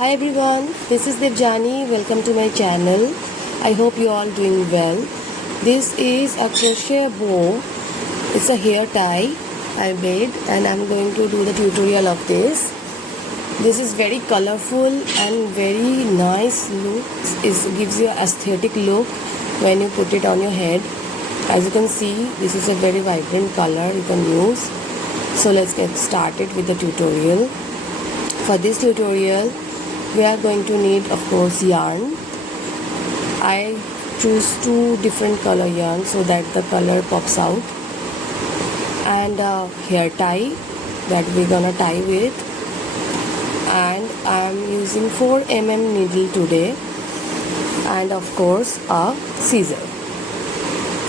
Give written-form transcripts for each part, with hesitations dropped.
Hi everyone, this is Devjani. Welcome to my channel. I hope you all doing well. This is a crochet bow. It's a hair tie I made and I'm going to do the tutorial of this. This is very colorful and very nice look. It gives you an aesthetic look when you put it on your head. As you can see, this is a very vibrant color you can use. So let's get started with the tutorial. For this tutorial, we are going to need, of course, yarn. I choose two different color yarn so that the color pops out, and a hair tie that we're gonna tie with, and I'm using 4 mm needle today, and of course a scissor.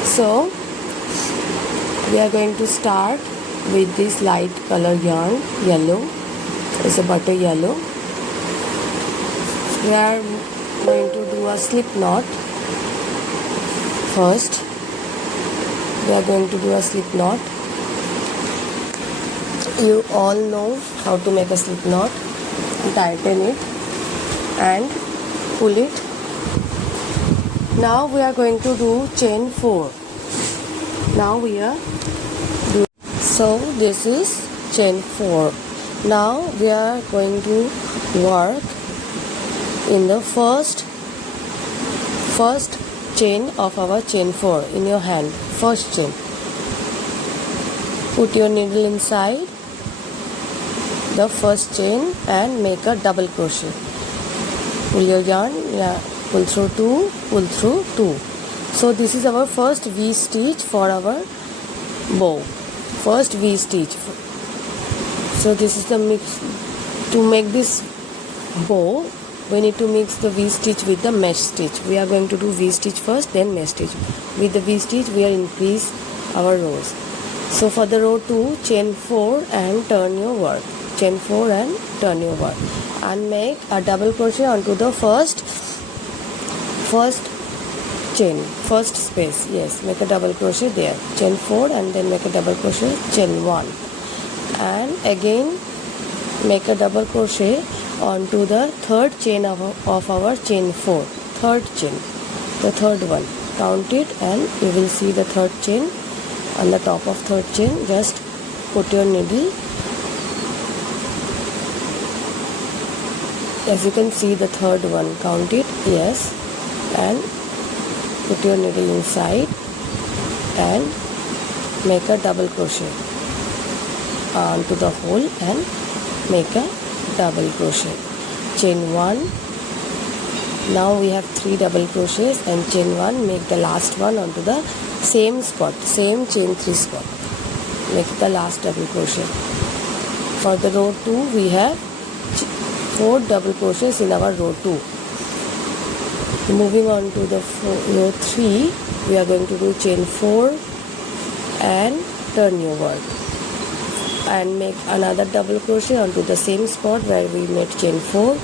So we are going to start with this light color yarn, yellow. It's a butter yellow. We are going to do a slip knot first. We are going to do a slip knot. You all know how to make a slip knot. Tighten it and pull it. Now we are going to do chain 4. Now we are doing, so this is chain 4. Now we are going to work in the first chain of our chain 4 in your hand. First chain. Put your needle inside the first chain and make a double crochet. Pull your yarn, pull through 2, pull through 2. So this is our first V stitch for our bow. First V stitch. So this is the mix. To make this bow, we need to mix the V stitch with the mesh stitch. We are going to do V stitch first, then mesh stitch. With the V stitch, we are increase our rows. So for the row 2, chain 4 and turn your work. Chain 4 and turn your work. And make a double crochet onto the first chain, first space. Yes, make a double crochet there. Chain 4 and then make a double crochet, chain 1. And again, make a double crochet onto the third chain of our chain 4. Third chain, the third one. Count it and you will see the third chain. On the top of third chain, just put your needle. As you can see, the third one, count it, yes, and put your needle inside and make a double crochet onto the hole and make a double crochet. Chain 1. Now we have 3 double crochets and chain 1. Make the last one onto the same spot, same chain 3 spot. Make the last double crochet. For the row 2, we have 4 double crochets in our row 2. Moving on to the row 3, we are going to do chain 4 and turn your work. And make another double crochet onto the same spot where we made chain 4.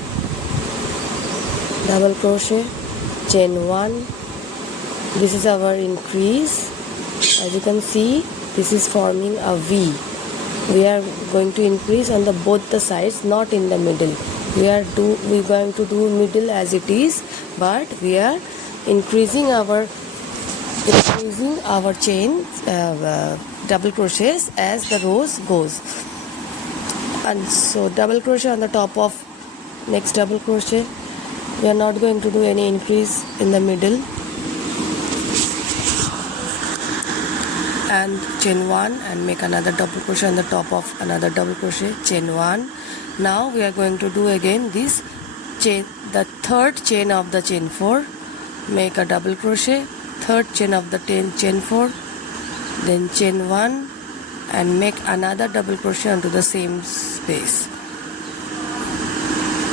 Double crochet, chain 1. This is our increase. As you can see, this is forming a V. We are going to increase on the both the sides, not in the middle. We're going to do middle as it is, but we are increasing our chain double crochets as the rows goes. And so double crochet on the top of next double crochet. We are not going to do any increase in the middle. And chain 1 and make another double crochet on the top of another double crochet, chain 1. Now we are going to do again this chain, the third chain of the chain 4. Make a double crochet, third chain of the chain 4, then chain 1 and make another double crochet onto the same space.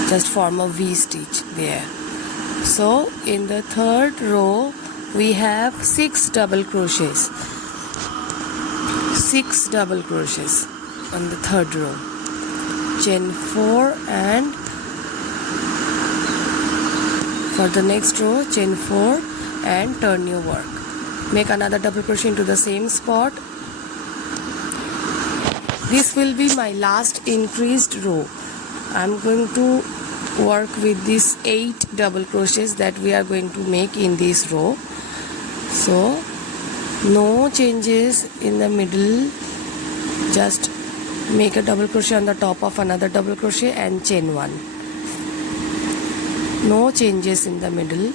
Just form a V stitch there. So in the third row we have 6 double crochets. 6 double crochets on the third row. Chain 4 and for the next row, chain 4 and turn your work. Make another double crochet into the same spot. This will be my last increased row. I'm going to work with these 8 double crochets that we are going to make in this row. So no changes in the middle, just make a double crochet on the top of another double crochet and chain 1. No changes in the middle.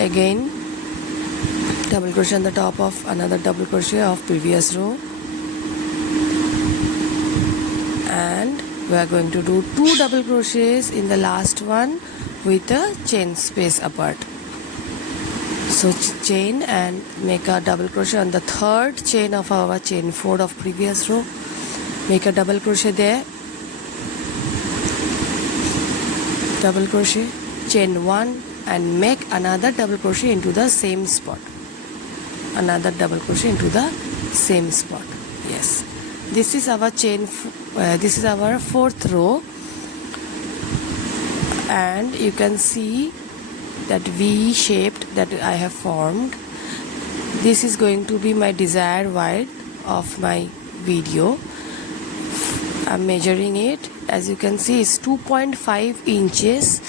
Again double crochet on the top of another double crochet of previous row, and we are going to do 2 double crochets in the last one with a chain space apart. So chain and make a double crochet on the third chain of our chain 4 of previous row. Make a double crochet there, double crochet, chain 1 and make another double crochet into the same spot. Another double crochet into the same spot. Yes, this is our this is our 4th row, and you can see that V shaped that I have formed. This is going to be my desired width of my video. I'm measuring it. As you can see, it's 2.5 inches.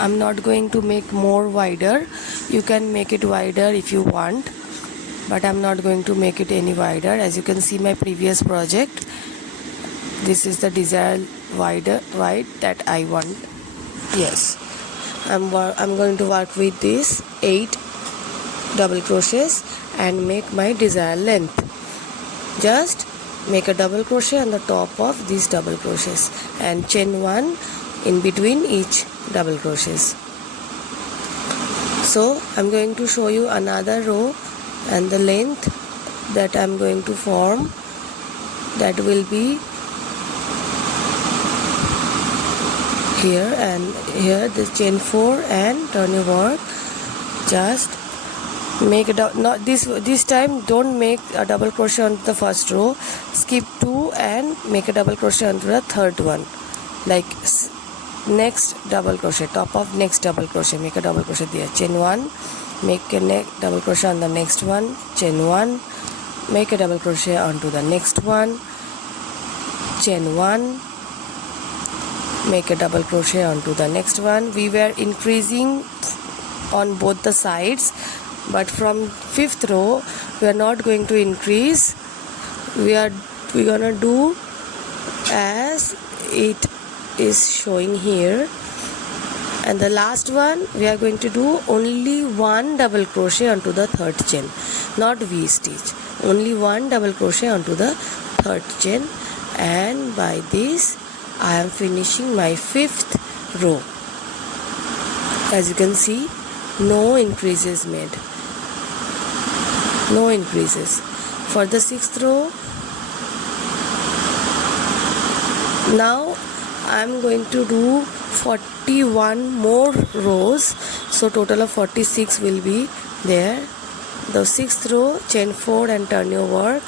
I'm not going to make more wider. You can make it wider if you want, but I'm not going to make it any wider. As you can see my previous project, this is the desired width that I want. Yes, I'm going to work with this 8 double crochets and make my desired length. Just make a double crochet on the top of these double crochets and chain 1 in between each double crochets. So I'm going to show you another row and the length that I'm going to form. That will be here and here, the chain 4 and turn your work. Just make it out. Not this time don't make a double crochet on the first row. Skip 2 and make a double crochet onto the third one, like next double crochet, top of next double crochet, make a double crochet there, chain 1, make a double crochet on the next one, chain 1, make a double crochet onto the next one, chain 1, make a double crochet onto the next one. We were increasing on both the sides, but from 5th row we are not going to increase. We're gonna do as it is showing here, and the last one we are going to do only 1 double crochet onto the third chain, not V stitch, only 1 double crochet onto the third chain, and by this I am finishing my 5th row. As you can see, no increases made, no increases. For the 6th row, now I am going to do 41 more rows, so total of 46 will be there. The 6th row, chain 4 and turn your work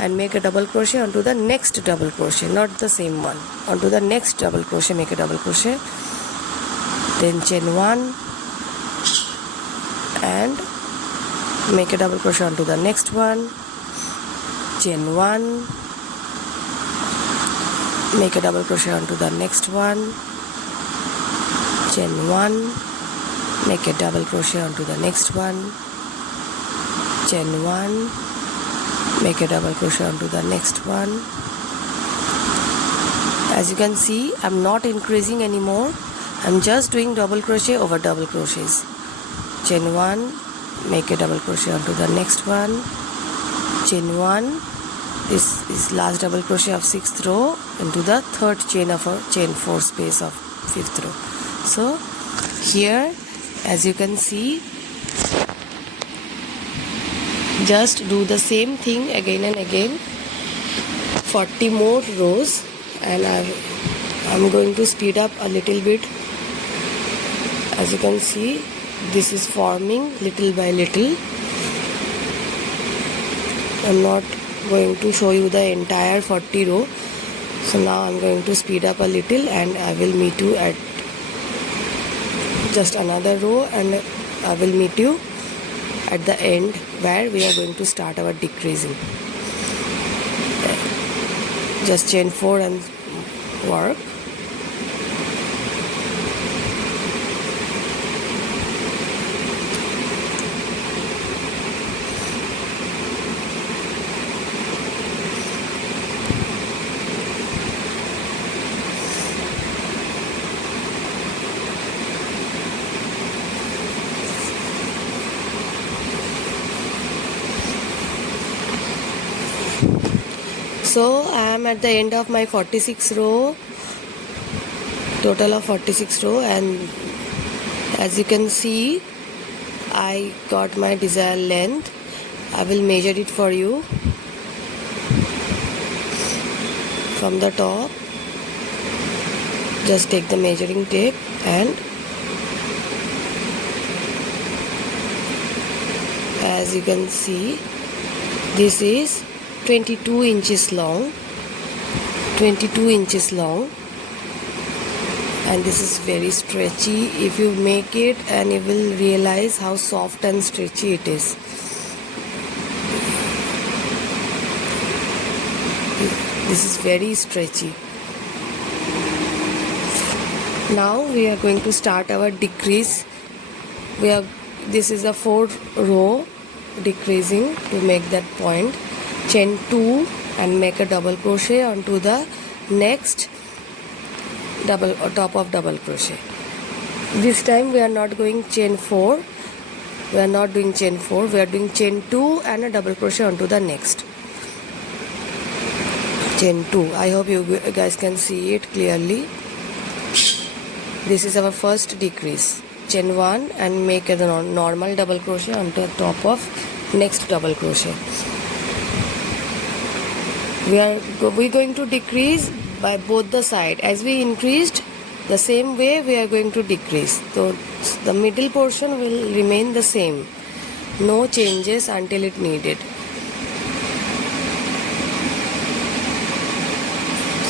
and make a double crochet onto the next double crochet, not the same one, onto the next double crochet, make a double crochet, then chain 1 and make a double crochet onto the next one, chain 1, make a double crochet onto the next one, chain 1, make a double crochet onto the next one, chain 1, make a double crochet onto the next one. As you can see, I'm not increasing anymore. I'm just doing double crochet over double crochets. Chain 1, make a double crochet onto the next one, chain 1, this is last double crochet of 6th row into the third chain of our chain 4 space of 5th row. So here, as you can see, just do the same thing again and again, 40 more rows, and I'm going to speed up a little bit. As you can see, this is forming little by little. I'm not going to show you the entire 40 row, so now I'm going to speed up a little and I will meet you at just another row, and I will meet you at the end where we are going to start our decreasing. Just chain 4 and work. So I am at the end of my 46 row, total of 46 row, and as you can see I got my desired length. I will measure it for you from the top. Just take the measuring tape and as you can see, this is 22 inches long, 22 inches long, and this is very stretchy. If you make it, and you will realize how soft and stretchy it is. This is very stretchy. Now we are going to start our decrease. This is a 4 row decreasing to make that point. Chain 2 and make a double crochet onto the next top of double crochet. This time we are not going chain 4. We are not doing chain 4. We are doing chain 2 and a double crochet onto the next. Chain 2. I hope you guys can see it clearly. This is our first decrease. Chain 1 and make a normal double crochet onto the top of next double crochet. We're going to decrease by both the side. As we increased, the same way we are going to decrease. So the middle portion will remain the same. No changes until it needed.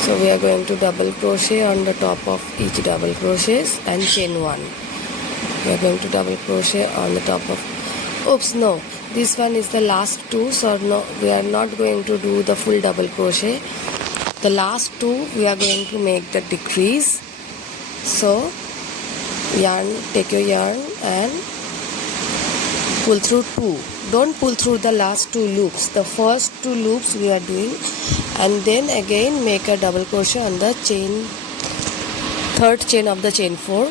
So we are going to double crochet on the top of each double crochets and chain 1. We are going to double crochet on the top of, oops, no, this one is the last 2, so no, we are not going to do the full double crochet. The last 2 we are going to make the decrease. So take your yarn and pull through 2. Don't pull through the last 2 loops. The first 2 loops we are doing, and then again make a double crochet on the third chain of the chain 4.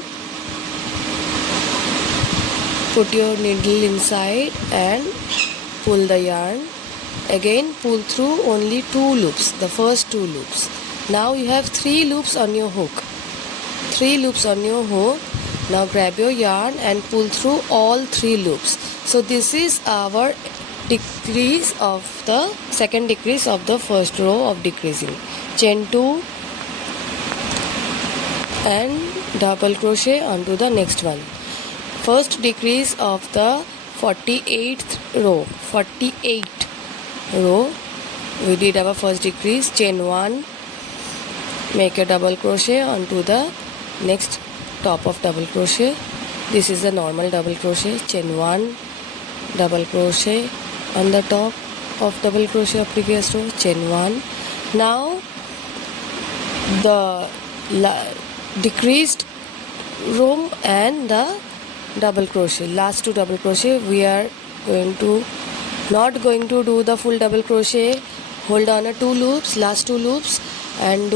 Put your needle inside and pull the yarn. Again pull through only 2 loops, the first 2 loops. Now you have 3 loops on your hook. 3 loops on your hook. Now grab your yarn and pull through all 3 loops. So this is our decrease of the second decrease of the first row of decreasing. Chain 2 and double crochet onto the next one. First decrease of the 48th row. 48 row. We did our first decrease. Chain 1. Make a double crochet onto the next top of double crochet. This is the normal double crochet. Chain 1. Double crochet on the top of double crochet of previous row. Chain 1. Now the decreased row and the double crochet, last 2 double crochet, we are not going to do the full double crochet. Hold on a 2 loops, last 2 loops, and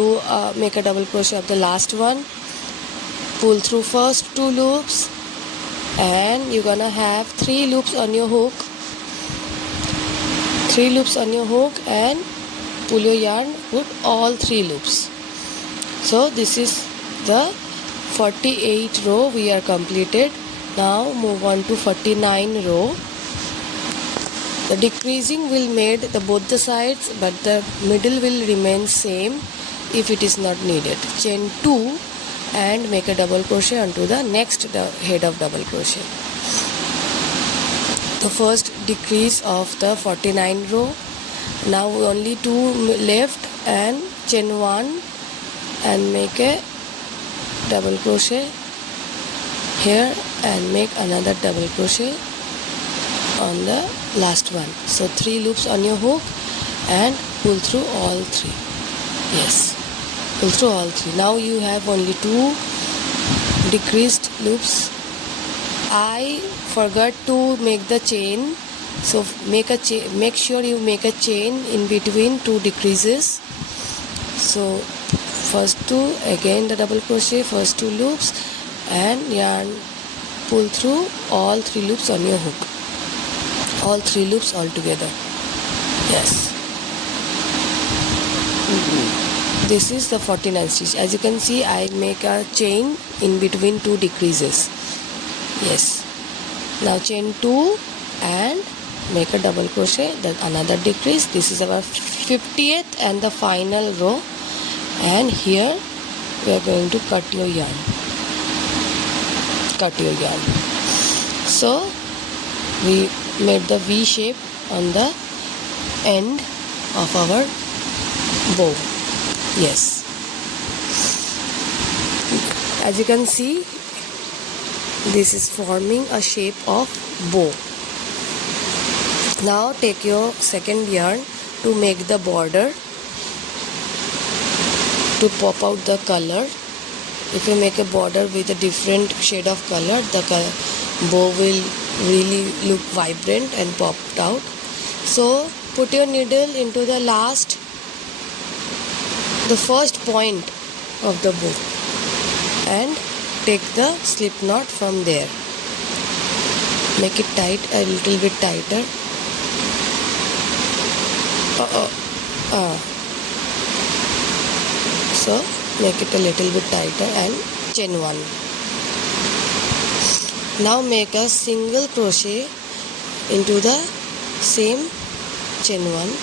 make a double crochet of the last one. Pull through first 2 loops, and you're gonna have 3 loops on your hook. 3 loops on your hook, and pull your yarn, put all 3 loops. So this is the 48 row we are completed. Now move on to 49 row. The decreasing will made both the sides, but the middle will remain same if it is not needed. Chain 2 and make a double crochet onto the next head of double crochet. The first decrease of the 49 row. Now only 2 left, and chain 1 and make a double crochet here and make another double crochet on the last one. So 3 loops on your hook and pull through all 3. Yes, pull through all 3. Now you have only 2 decreased loops. I forgot to make the chain, so make sure you make a chain in between 2 decreases. So first 2, again the double crochet, first 2 loops, and yarn, pull through all 3 loops on your hook, all 3 loops all together. Yes, This is the 49 stitch. As you can see, I make a chain in between 2 decreases. Yes. Now chain 2 and make a double crochet, then another decrease. This is our 50th and the final row, and here we are going to cut your yarn. So we made the V shape on the end of our bow. Yes, as you can see, this is forming a shape of bow. Now take your second yarn to make the border, to pop out the color. If you make a border with a different shade of color, the bow will really look vibrant and popped out. So put your needle into the first point of the bow and take the slip knot from there. Make it tight, a little bit tighter. So make it a little bit tighter and chain 1. Now make a single crochet into the same chain 1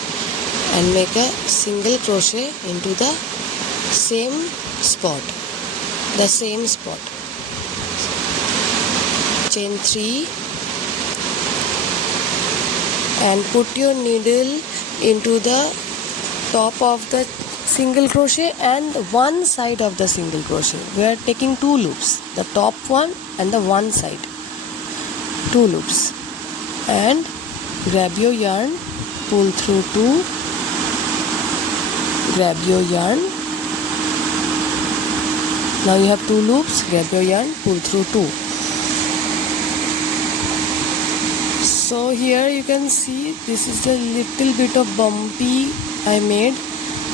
and make a single crochet into the same spot. Chain 3 and put your needle into the top of the single crochet and one side of the single crochet. We are taking 2 loops, the top one and the one side, 2 loops, and grab your yarn, pull through 2, grab your yarn. Now you have 2 loops, grab your yarn, pull through 2. So here you can see this is a little bit of bumpy I made,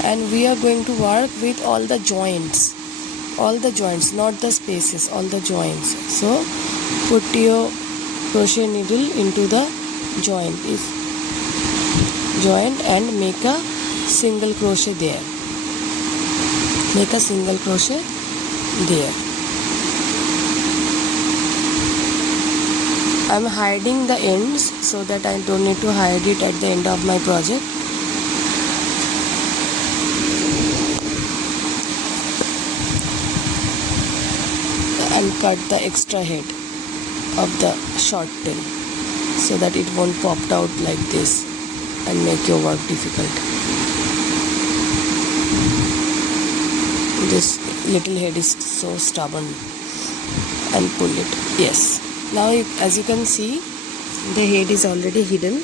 and we are going to work with all the joints, not the spaces, all the joints. So put your crochet needle into the joint and make a single crochet there. I'm hiding the ends so that I don't need to hide it at the end of my project. And cut the extra head of the short tail so that it won't pop out like this and make your work difficult. This little head is so stubborn, and pull it. Yes. Now as you can see, the head is already hidden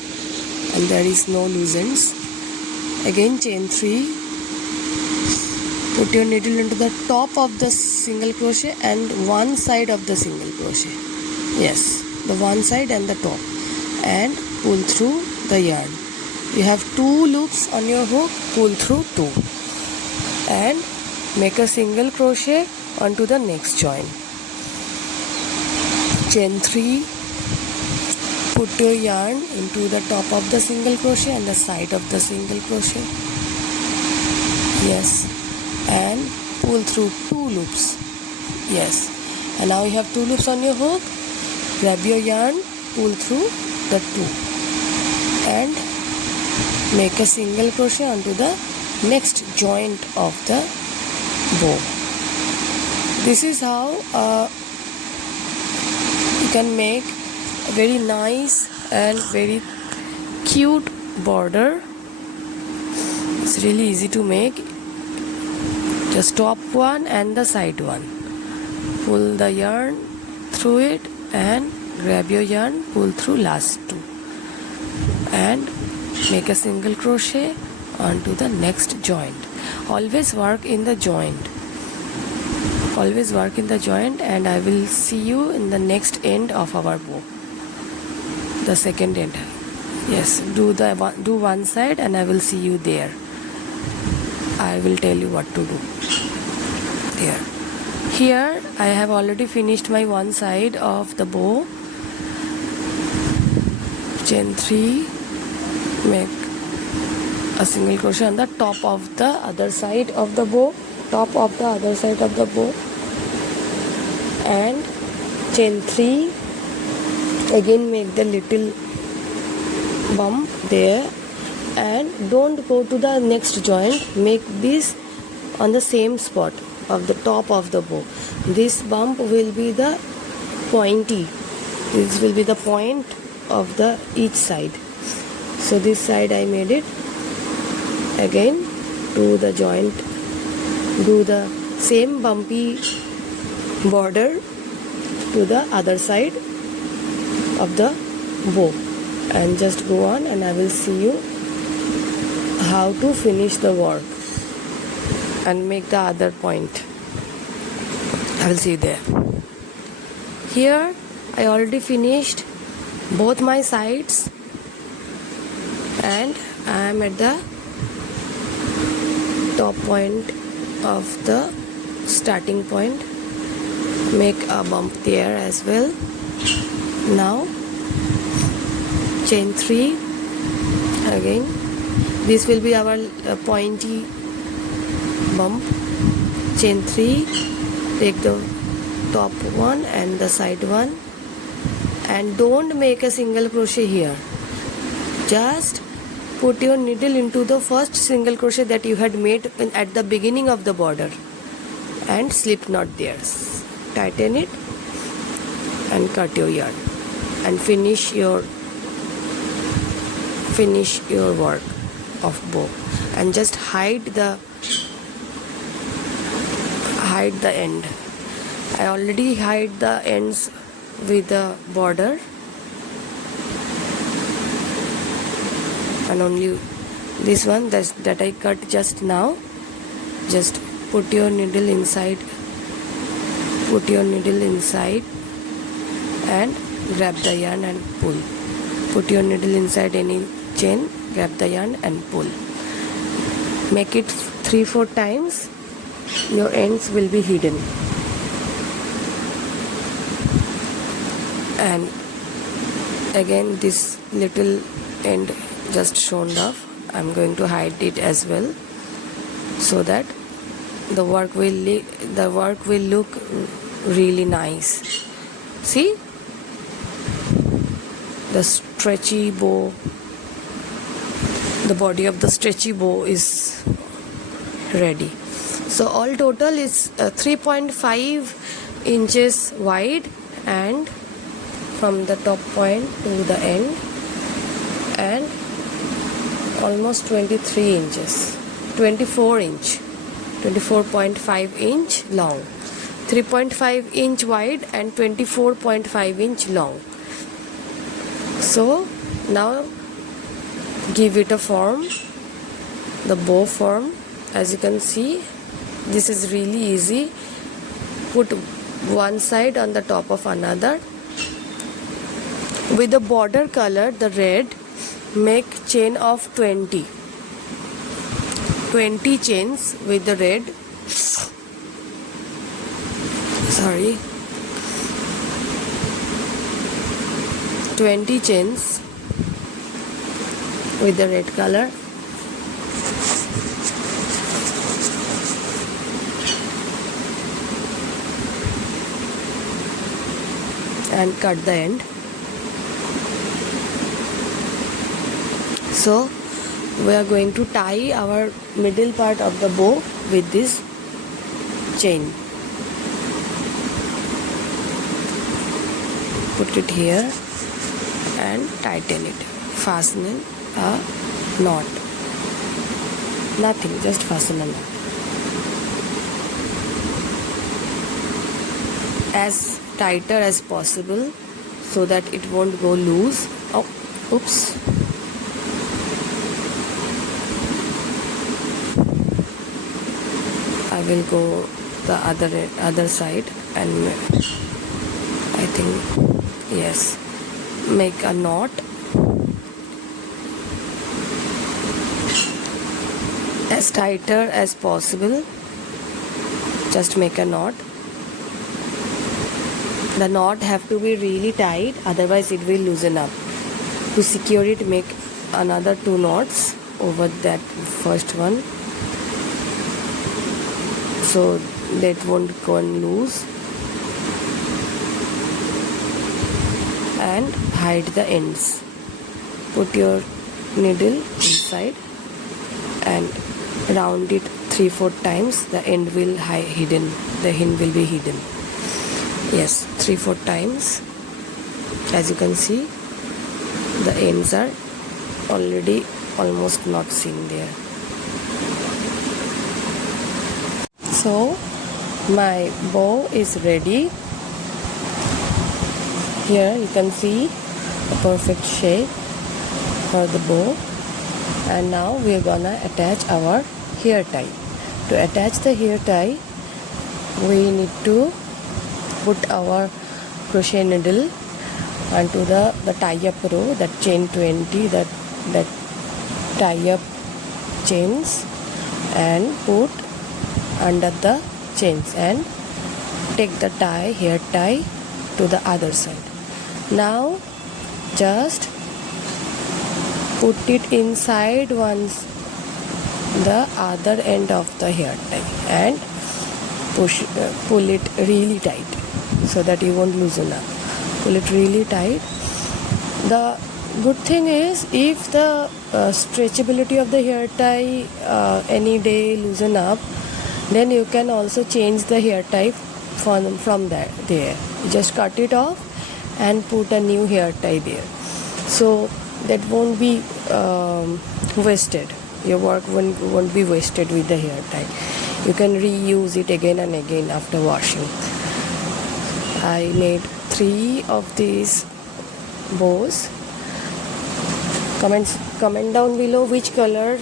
and there is no loose ends. Again chain 3, put your needle into the top of the single crochet and one side of the single crochet. Yes, the one side and the top, and pull through the yarn. You have 2 loops on your hook, pull through 2 and make a single crochet onto the next join. Chain 3, put your yarn into the top of the single crochet and the side of the single crochet. Yes, and pull through 2 loops. Yes, and now you have 2 loops on your hook. Grab your yarn, pull through the 2 and make a single crochet onto the next joint of the bow. This is how you can make a very nice and very cute border. It's really easy to make. Just top one and the side one. Pull the yarn through it and grab your yarn, pull through last 2 and make a single crochet onto the next joint. Always work in the joint. And I will see you in the next end of our bow. The second end. Yes, do one side and I will see you there. I will tell you what to do. There. Here I have already finished my one side of the bow. Chain 3, make a single crochet on the top of the other side of the bow, and chain 3. Again make the little bump there, and don't go to the next joint. Make this on the same spot of the top of the bow. This bump will be the pointy. This will be the point of the each side. So this side I made it. Again to the joint, do the same bumpy border to the other side of the bow, and just go on, and I will see you how to finish the work and make the other point. I will see you there. Here I already finished both my sides, and I am at the top point of the starting point. Make a bump there as well. Now chain 3 again. This will be our pointy bump. Chain 3, take the top one and the side one, and don't make a single crochet here. Just put your needle into the first single crochet that you had made at the beginning of the border, and slip knot there. Tighten it and cut your yarn, and finish your work of bow, and just hide the end. I already hide the ends with the border, and only this one that I cut just now. Just put your needle inside, and grab the yarn and pull. Put your needle inside any chain, grab the yarn and pull. Make it 3-4 times. Your ends will be hidden. And again this little end just shown off, I'm going to hide it as well, so that the work will look really nice. See, the stretchy bow, the body of the stretchy bow is ready. So all total is 3.5 inches wide, and from the top point to the end, and almost 24 inch, 24.5 inch long, 3.5 inch wide and 24.5 inch long. So now give it a form, the bow form. As you can see, this is really easy. Put one side on the top of another. With the border color, the red, make chain of 20 chains with the red. 20 chains with the red color. And cut the end. So we are going to tie our middle part of the bow with this chain. Put it here and tighten it. Fasten a knot. Nothing, just fasten a knot. As tighter as possible so that it won't go loose. Oh, oops. I will go the other side, and I think, yes, make a knot. As tighter as possible, just make a knot. The knot have to be really tight, otherwise it will loosen up. To secure it, make another 2 knots over that first one, so that won't go and loose, and hide the ends. Put your needle inside and round it 3-4 times. The end will hidden. The end will be hidden. Yes, 3-4 times. As you can see, the ends are already almost not seen there. So my bow is ready. Here you can see a perfect shape for the bow, and now we are gonna attach our hair tie. To attach the hair tie, we need to put our crochet needle onto the tie-up row, that chain 20, that tie-up chains, and put under the chains and take the hair tie to the other side. Now just put it inside once the other end of the hair tie and pull it really tight so that you won't loosen up. Pull it really tight. The good thing is, if the stretchability of the hair tie any day loosen up, then you can also change the hair tie from there. You just cut it off and put a new hair tie there, so that won't be wasted. Your work won't be wasted with the hair tie. You can reuse it again and again after washing. I made 3 of these bows. Comment down below which color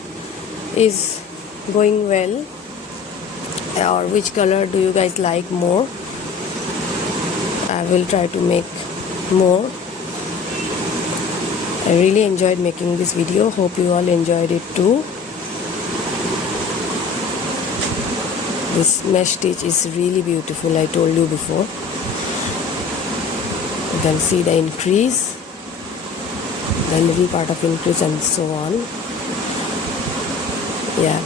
is going well, or which color do you guys like more. I will try to make more. I really enjoyed making this video. Hope you all enjoyed it too. This mesh stitch is really beautiful, I told you before. You can see the increase, the little part of increase, and so on. Yeah.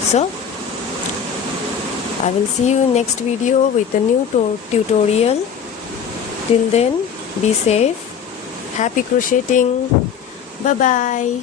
So I will see you in next video with a new tutorial. Till then, be safe. Happy crocheting. Bye bye.